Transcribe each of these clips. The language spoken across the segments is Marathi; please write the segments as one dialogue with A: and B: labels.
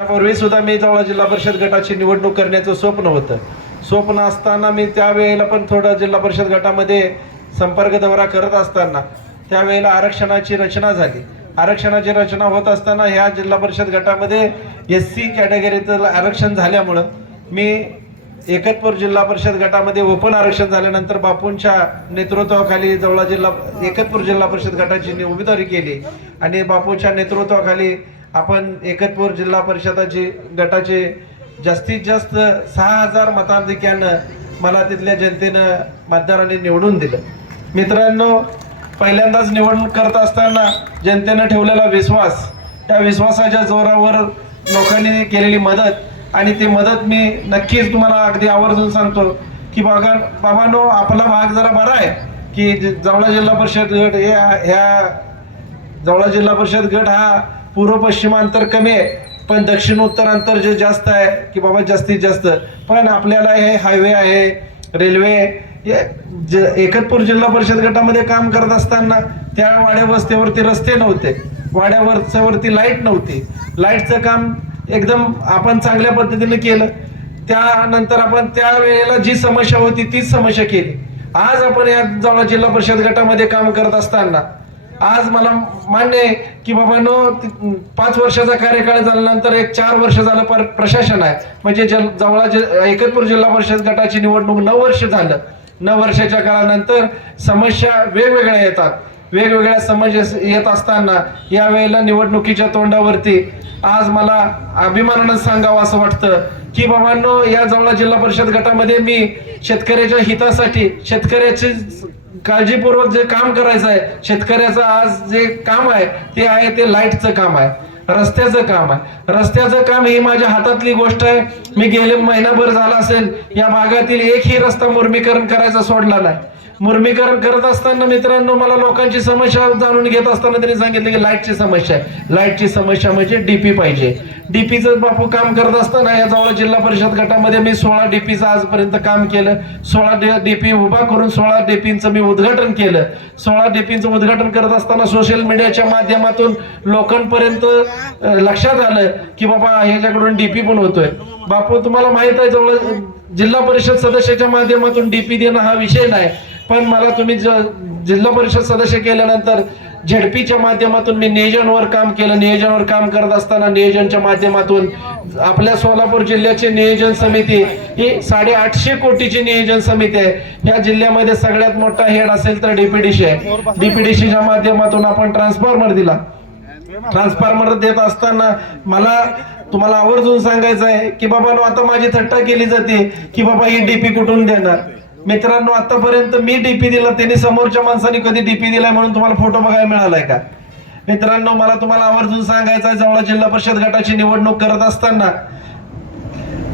A: त्यापूर्वी सुद्धा मी जवळ जिल्हा परिषद गटाची निवडणूक करण्याचं स्वप्न होतं. स्वप्न असताना मी त्यावेळेला पण थोडं जिल्हा परिषद गटामध्ये संपर्क दौरा करत असताना त्यावेळेला आरक्षणाची रचना झाली. आरक्षणाची रचना होत असताना ह्या जिल्हा परिषद गटामध्ये एस सी कॅटेगरीचं आरक्षण झाल्यामुळं मी एकतपूर जिल्हा परिषद गटामध्ये ओपन आरक्षण झाल्यानंतर बापूंच्या नेतृत्वाखाली जवळ जिल्हा एकतपूर जिल्हा परिषद गटाची उमेदवारी केली आणि बापूंच्या नेतृत्वाखाली आपण एकतपूर जिल्हा परिषदाची गटाचे जास्तीत जास्त सहा हजार मताधिक्यानं मला तिथल्या जनतेनं मतदारांनी निवडून दिलं. मित्रांनो पहिल्यांदाच निवडणूक करत असताना जनतेनं ठेवलेला विश्वास त्या विश्वासाच्या जोरावर लोकांनी केलेली मदत आणि ती मदत मी नक्कीच तुम्हाला अगदी आवर्जून सांगतो की बागा बाबांनो आपला भाग जरा बरा आहे की जवळा जिल्हा परिषद गट हे ह्या जवळा जिल्हा परिषद गट हा पूर्व पश्चिम अंतर कमी आहे पण दक्षिण उत्तर अंतर जे जास्त आहे की बाबा जास्तीत जास्त. पण आपल्याला हे हायवे आहे रेल्वे हे ज एकतपूर जिल्हा परिषद गटामध्ये काम करत असताना त्या वाड्या वस्त्यावरती रस्ते नव्हते. वाड्यावरच्यावरती लाइट नव्हती. लाईटचं काम एकदम आपण चांगल्या पद्धतीने केलं. त्यानंतर आपण त्या वेळेला जी समस्या होती तीच समस्या केली. आज आपण या जवळ जिल्हा परिषद गटामध्ये काम करत असताना आज मला मान्य आहे की बाबांनो नो पाच वर्षाचा कार्यकाळ झाल्यानंतर एक चार वर्ष झालं पर प्रशासन आहे. म्हणजे जल जवळा एकतपूर जिल्हा परिषद गटाची निवडणूक नऊ वर्ष झालं. नऊ वर्षाच्या काळानंतर समस्या वेगवेगळ्या येतात. वेगवेगळ्या समस्या येत असताना या वेळेला निवडणुकीच्या तोंडावरती आज मला अभिमानानं सांगावं असं वाटतं की बाबांनो या जवळ जिल्हा परिषद गटामध्ये मी शेतकऱ्याच्या हितासाठी शेतकऱ्याची काळजीपूर्वक जे काम करायचं आहे शेतकऱ्याचं आज जे काम आहे ते आहे ते लाईटचं काम आहे रस्त्याचं काम आहे. रस्त्याचं काम ही माझ्या हातातली गोष्ट आहे. मी गेले महिनाभर झाला असेल या भागातील एकही रस्ता मुर्मीकरण करायचा सोडला नाही. मुर्मीकरण करत असताना मित्रांनो मला लोकांची समस्या जाणून घेत असताना त्यांनी सांगितलं की लाईटची समस्या आहे. लाईटची समस्या म्हणजे डीपी पाहिजे. डीपीचं बापू काम करत असताना या जवळ जिल्हा परिषद गटामध्ये मी सोळा डीपीचं आजपर्यंत काम केलं. सोळा डीपी उभा करून सोळा डीपींचं मी उद्घाटन केलं. सोळा डीपींचं उद्घाटन करत असताना सोशल मीडियाच्या माध्यमातून लोकांपर्यंत लक्षात आलं की बाबा ह्याच्याकडून डीपी पण होतोय. बापू तुम्हाला माहीत आहे जवळ जिल्हा परिषद सदस्याच्या माध्यमातून डीपी देणं हा विषय नाही. पण मला तुम्ही जिल्हा परिषद सदस्य केल्यानंतर झेडपीच्या माध्यमातून मी नियोजनवर काम केलं. नियोजनवर काम करत असताना नियोजनच्या माध्यमातून आपल्या सोलापूर जिल्ह्याची नियोजन समिती ही साडेआठशे कोटीची नियोजन समिती आहे. या जिल्ह्यामध्ये सगळ्यात मोठा हेड असेल तर डीपीडीसी आहे. डीपीडीसीच्या माध्यमातून आपण ट्रान्सफॉर्मर दिला. ट्रान्सफॉर्मर देत असताना मला तुम्हाला आवर्जून सांगायचं आहे की बाबा आता माझी थट्टा केली जाते की बाबा ही डीपी कुठून देणार? मित्रांनो आतापर्यंत मी डीपी दिला त्यांनी समोरच्या माणसाने कधी डीपी दिलाय म्हणून तुम्हाला फोटो बघायला मिळालाय का? मित्रांनो मला तुम्हाला आवर्जून सांगायचं आहे जवळ जिल्हा परिषद गटाची निवडणूक करत असताना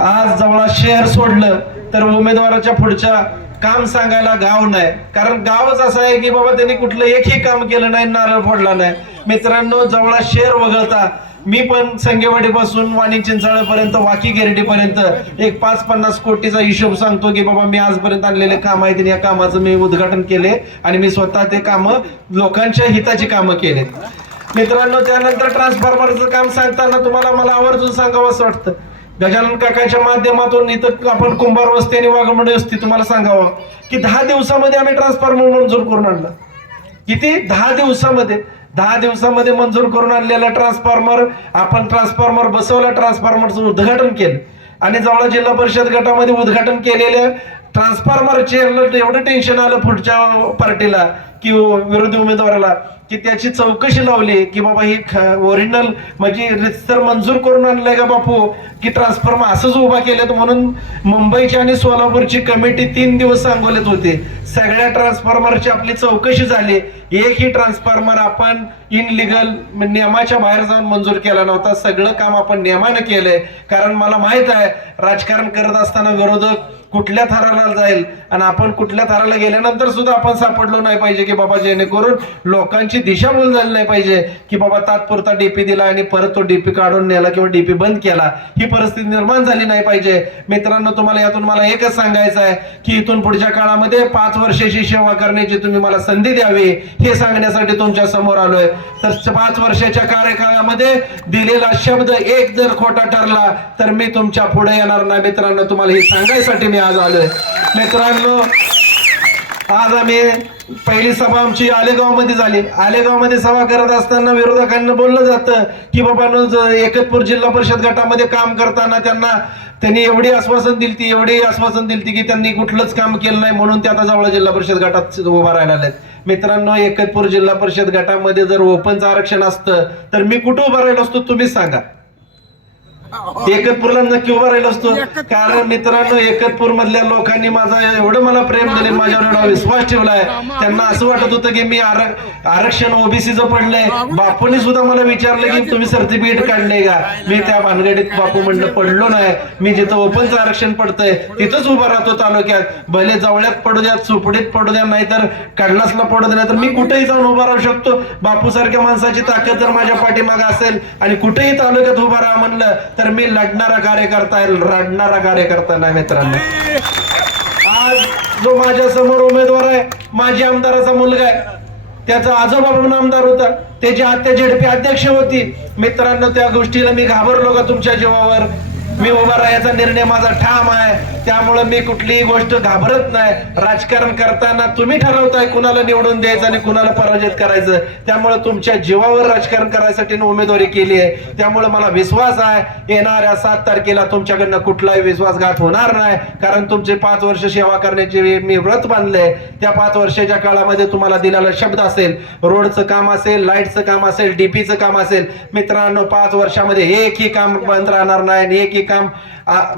A: आज जवळ शहर सोडलं तर उमेदवाराच्या पुढच्या काम सांगायला गाव नाही. कारण गावच असं आहे की बाबा त्यांनी कुठलं एकही काम केलं नाही नारळ फोडला नाही. मित्रांनो जवळ शहर वगळता मी पण संगेवाडीपासून वाणी चिंचाळेपर्यंत वाकी गिरडीपर्यंत एक पाच पन्नास कोटीचा हिशोब सांगतो की बाबा मी आजपर्यंत आणलेले काम आहेत आणि या कामाचं मी उद्घाटन केले आणि मी स्वतः ते कामं लोकांच्या हिताची कामं केलेत. मित्रांनो त्यानंतर ट्रान्सफॉर्मरचं काम सांगताना तुम्हाला मला आवर्जून सांगावं असं वाटतं. गजानन काकाच्या माध्यमातून इथं आपण कुंभार वस्ती आणि वाघमंडी वस्ती तुम्हाला सांगावं की दहा दिवसामध्ये आम्ही ट्रान्सफॉर्मर मंजूर करून आणलं. किती? दहा दिवसामध्ये. दहा दिवसामध्ये मंजूर करून आणलेला ट्रान्सफॉर्मर आपण ट्रान्सफॉर्मर बसवला ट्रान्सफॉर्मरचं उद्घाटन केलं. आणि जवळ जिल्हा परिषद गटामध्ये उद्घाटन केलेल्या ट्रान्सफॉर्मरचे एवढं टेन्शन आलं पुढच्या पार्टीला की विरोधी उमेदवाराला. की त्याची चौकशी लावली की बाबा ही ओरिजिनल म्हणजे रितसर मंजूर करून आणलंय का बापू? की ट्रान्सफॉर्मर असंच उभा केलेत म्हणून मुंबईची आणि सोलापूरची कमिटी तीन दिवस सांगवलेत होते. सगळ्या ट्रान्सफॉर्मरची आपली चौकशी झाली. एकही ट्रान्सफॉर्मर आपण इनलिगल नियमाच्या बाहेर जाऊन मंजूर केला नव्हता. सगळं काम आपण नियमानं केलंय. कारण मला माहीत आहे राजकारण करत असताना विरोधक कुठल्या थराला जाईल? आणि आपण कुठल्या थराला गेल्यानंतर सुद्धा आपण सापडलो नाही पाहिजे की बाबा जेणेकरून लोकांची दिशाभूल झाली नाही पाहिजे की बाबा तात्पुरता डीपी दिला आणि परत तो डीपी काढून नेला किंवा डीपी बंद केला. ही परिस्थिती निर्माण झाली नाही पाहिजे. मित्रांनो तुम्हाला यातून मला एकच सांगायचं आहे की इथून पुढच्या काळामध्ये पाच वर्षाची सेवा करण्याची तुम्ही मला संधी द्यावी हे सांगण्यासाठी तुमच्यासमोर आलोय. तर पाच वर्षाच्या कार्यकाळामध्ये दिलेला शब्द एक जर खोटा ठरला तर मी तुमच्यापुढे येणार नाही. मित्रांनो तुम्हाला हे सांगायसाठी मी आज आलोय. मित्रांनो आज आम्ही पहिली सभा आमची आलेगावमध्ये झाली. आलेगावमध्ये सभा करत असताना विरोधकांना बोललं जातं की बाबा एकतपूर जिल्हा परिषद गटामध्ये काम करताना त्यांना त्यांनी एवढी आश्वासन दिलती एवढी आश्वासन दिलती की त्यांनी कुठलंच काम केलं नाही म्हणून ते आता जवळ जिल्हा परिषद गटात उभा राहिला आहेत मित्रांनो एकतपूर जिल्हा परिषद गटामध्ये जर ओपनचं आरक्षण असतं तर मी कुठं उभा राहिलो असतो तुम्हीच सांगा. एकतपूरला नक्की उभा राहिलो असतो. कारण मित्रांनो एकतपूर मधल्या लोकांनी माझा एवढं मला प्रेम दिले माझ्यावर एवढा विश्वास ठेवलाय. त्यांना असं वाटत होतं की मी आर- आरक्षण ओबीसीचं पडलंय. बापूंनी सुद्धा मला विचारलं की तुम्ही सर्टिफिकेट काढले का? मी त्या भानगडीत बापू म्हणलं पडलो नाही. मी जिथं ओपनचं आरक्षण पडतंय तिथंच उभा राहतो तालुक्यात. भले जवळ्यात पडू द्या चुपडीत पडू द्या नाहीतर कडलासला पडू द्या तर मी कुठेही जाऊन उभा राहू शकतो. बापू सारख्या माणसाची ताकद जर माझ्या पाठीमागे असेल आणि कुठेही तालुक्यात उभा राहा म्हणलं तर मी लढणारा कार्यकर्ता आहे रडणारा कार्यकर्ता नाही मित्रांनो. आज जो माझ्यासमोर उमेदवार आहे माझी आमदाराचा मुलगा आहे. त्याचा आजोबा म्हणून आमदार होता. त्याची आत्या झेडपी अध्यक्ष होती. मित्रांनो त्या गोष्टीला मी घाबरलो का तुमच्या जीवावर? मी उभा राहायचा निर्णय माझा ठाम आहे. त्यामुळे मी कुठलीही गोष्ट घाबरत नाही. राजकारण करताना तुम्ही ठरवताय कुणाला निवडून द्यायचं आणि कुणाला पराजित करायचं. त्यामुळे तुमच्या जीवावर राजकारण करायसाठी उमेदवारी केली आहे. त्यामुळे मला विश्वास आहे येणाऱ्या सात तारखेला तुमच्याकडनं कुठलाही विश्वासघात होणार नाही. कारण तुमचे पाच वर्ष सेवा करण्याचे मी व्रत बांधले त्या पाच वर्षाच्या काळामध्ये तुम्हाला दिलेला शब्द असेल रोडचं काम असेल लाईटचं काम असेल डीपीचं काम असेल. मित्रांनो पाच वर्षामध्ये एकही काम बंद राहणार नाही एक की काम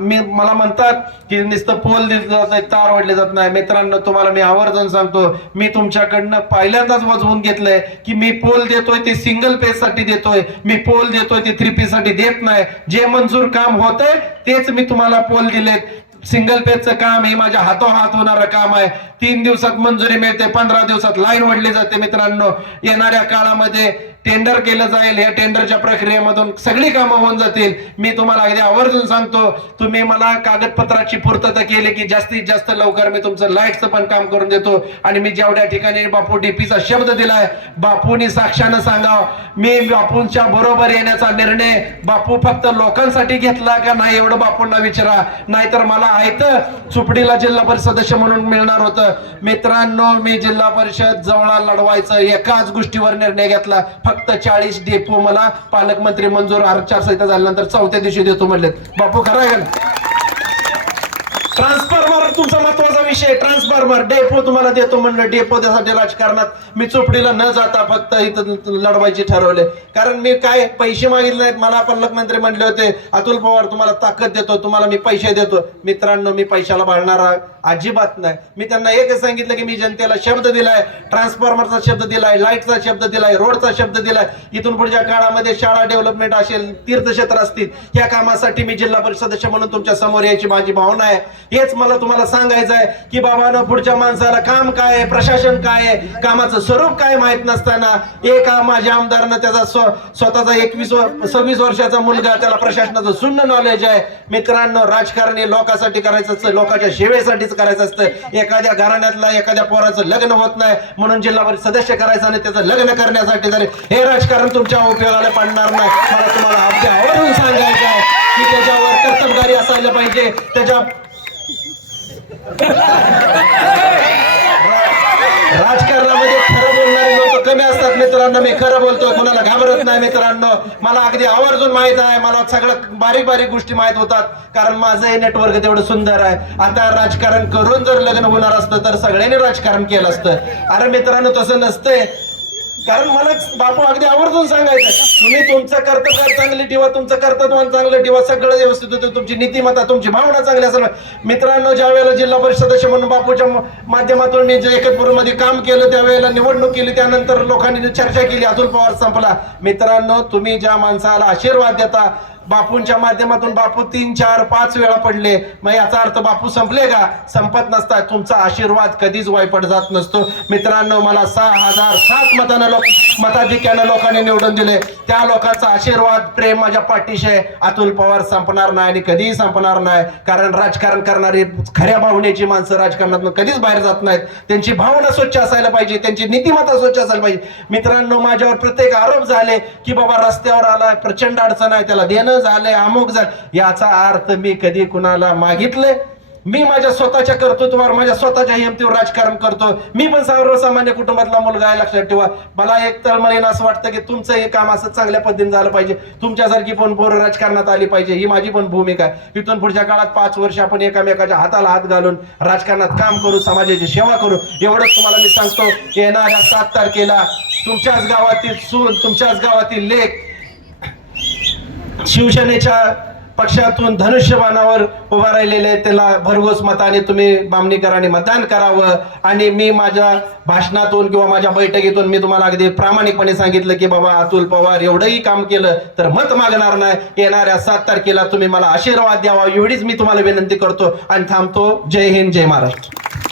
A: मी मला म्हणतात की नुसतं पोल दिलं जात नाही तार वाढले जात नाही. मित्रांनो तुम्हाला मी आवर्जून सांगतो मी तुमच्याकडनं पहिल्यांदाच वाजवून घेतलंय की मी पोल देतोय ते सिंगल पेजसाठी देतोय. मी पोल देतोय ते थ्री पेजसाठी देत नाही. जे मंजूर काम होतंय तेच मी तुम्हाला पोल दिलेत. सिंगल पेजचं काम हे माझ्या हातोहात होणारं काम आहे. तीन दिवसात मंजुरी मिळते पंधरा दिवसात लाईन ओढली जाते मित्रांनो. येणाऱ्या काळामध्ये टेंडर केलं जाईल या टेंडरच्या प्रक्रियेमधून सगळी कामं होऊन जातील. मी तुम्हाला अगदी आवर्जून सांगतो तुम्ही मला कागदपत्राची पूर्तता केली की जास्तीत जास्त लवकर मी तुमचं लाईटचं पण काम करून देतो. आणि मी जेवढ्या ठिकाणी बापू डीपीचा शब्द दिलाय बापूनी साक्षानं सांगाव. मी बापूंच्या बरोबर येण्याचा निर्णय बापू फक्त लोकांसाठी घेतला का नाही एवढं बापूंना विचारा. नाहीतर मला आहेत चुपडीला जिल्हा परिषद सदस्य म्हणून मिळणार होतं. मित्रांनो मी जिल्हा परिषद जवळा लढवायचं एकाच गोष्टीवर निर्णय घेतला. फक्त फक्त चाळीस डेपो मला पालकमंत्री मंजूर आचारसंहिता झाल्यानंतर चौथ्या दिवशी देतो म्हणले बापू खरं आहे का ट्रान्सफॉर्मर तुमचा महत्त्वाचा विषय. ट्रान्सफॉर्मर डेपो तुम्हाला देतो म्हणलं. डेपो त्यासाठी राजकारणात मी चोपडीला न जाता फक्त इथं लढवायचे ठरवले कारण मी काय पैसे मागितले नाहीत मला पालकमंत्री म्हणले होते अतुल पवार तुम्हाला ताकद देतो तुम्हाला मी पैसे देतो. मित्रांनो मी पैशाला भाळणारा अजिबात नाही. मी त्यांना एकच सांगितलं की मी जनतेला शब्द दिलाय ट्रान्सफॉर्मरचा शब्द दिलाय लाईटचा शब्द दिलाय रोडचा शब्द दिलाय. इथून पुढच्या काळामध्ये शाळा डेव्हलपमेंट असेल तीर्थक्षेत्र असतील या कामासाठी मी जिल्हा परिषद सदस्य म्हणून तुमच्यासमोर यायची माझी भावना आहे. हेच मला तुम्हाला सांगायचं आहे की बाबानं पुढच्या माणसाला काम काय आहे प्रशासन काय आहे कामाचं स्वरूप काय माहीत नसताना एका माझ्या आमदारनं त्याचा स्व- स्वतःचा एकवीस सव्वीस वर्षाचा मुलगा त्याला प्रशासनाचं शून्य नॉलेज आहे. मित्रांनो राजकारण हे लोकांसाठी करायचं लोकांच्या सेवेसाठीच करायचं असतं. एखाद्या घराण्यातला एखाद्या पोराचं लग्न होत नाही. म्हणून जिल्हा परिषद सदस्य करायचं आणि त्याचं लग्न करण्यासाठी जर हे राजकारण तुमच्या उपयोगाला पडणार नाही. मला तुम्हाला अगदी आवडून सांगायचं आहे की त्याच्यावर कर्तबगारी असायला पाहिजे. त्याच्या राजकारणामध्ये खरं बोलणारे लोक कमी असतात मित्रांनो मी खरं बोलतोय कुणाला घाबरत नाही मित्रांनो. मला अगदी आवर्जून माहीत आहे मला सगळं बारीक बारीक गोष्टी माहीत होतात कारण माझं हे नेटवर्क तेवढं सुंदर आहे. आता राजकारण करून जर लग्न होणार असतं तर सगळ्यांनी राजकारण केलं असतं. अरे मित्रांनो तसं नसतंय. कारण मला बापू अगदी आवर्जून सांगायचं तुम्ही तुमचं कर्तव्य चांगली ठेवा तुमचं कर्तव्य चांगलं ठेवा सगळं व्यवस्थित होतं. तुमची नीतिमत्ता तुमची भावना चांगली असेल. मित्रांनो ज्या वेळेला जिल्हा परिषद सदस्य म्हणून बापूच्या माध्यमातून मी जे एकतपूरमध्ये काम केलं त्यावेळेला निवडणूक केली त्यानंतर लोकांनी चर्चा केली अतुल पवार संपला. मित्रांनो तुम्ही ज्या माणसाला आशीर्वाद देता बापूंच्या माध्यमातून बापू तीन चार पाच वेळा पडले. मग याचा अर्थ बापू संपले का? संपत नसतात. तुमचा आशीर्वाद कधीच वायपट जात नसतो. मित्रांनो मला सहा हजार सात मतानं लोक मताधिक्यानं लोकांनी निवडून दिले. त्या लोकांचा आशीर्वाद प्रेम माझ्या पाठीशी आहे. अतुल पवार संपणार नाही आणि कधीही संपणार नाही. कारण राजकारण करणारी खऱ्या भावनेची माणसं राजकारणातून कधीच बाहेर जात नाहीत. त्यांची भावना स्वच्छ असायला पाहिजे. त्यांची नीतिमत्ता स्वच्छ असायला पाहिजे. मित्रांनो माझ्यावर प्रत्येक आरोप झाले की बाबा रस्त्यावर आला प्रचंड अडचण आहे त्याला देणं झालंय अमुक झालं याचा अर्थ मी कधी कुणाला मागितलंय? मी माझ्या स्वतःच्या कर्तृत्वावर माझ्या स्वतःच्या हिमतीवर राजकारण करतो मी पण सर्वसामान्य कुटुंबातला मुलगा आहे लक्षात ठेवा. मला एक तळमळीनं असं वाटतं की तुमचं हे काम असं चांगल्या पद्धतीने झालं पाहिजे. तुमच्यासारखी पण पोरं राजकारणात आली पाहिजे. ही माझी पण भूमिका आहे. इथून पुढच्या काळात पाच वर्ष आपण एकामेकाच्या हाताला हात घालून राजकारणात काम करू समाजाची सेवा करू. एवढंच तुम्हाला मी सांगतो येणाऱ्या सात तारखेला तुमच्याच गावातील सून तुमच्याच गावातील लेख शिवसेनेच्या पक्षातून धनुष्यबाणावर उभा राहिलेले त्याला भरघोस मताने तुम्ही बामणीकरांनी मतदान करावं. आणि मी माझ्या भाषणातून किंवा माझ्या बैठकीतून मी तुम्हाला अगदी प्रामाणिकपणे सांगितलं की बाबा अतुल पवार एवढंही काम केलं तर मत मागणार नाही. येणाऱ्या सात तारखेला तुम्ही मला आशीर्वाद द्यावा. एवढीच मी तुम्हाला विनंती करतो. आणि थांबतो. जय हिंद जय महाराष्ट्र.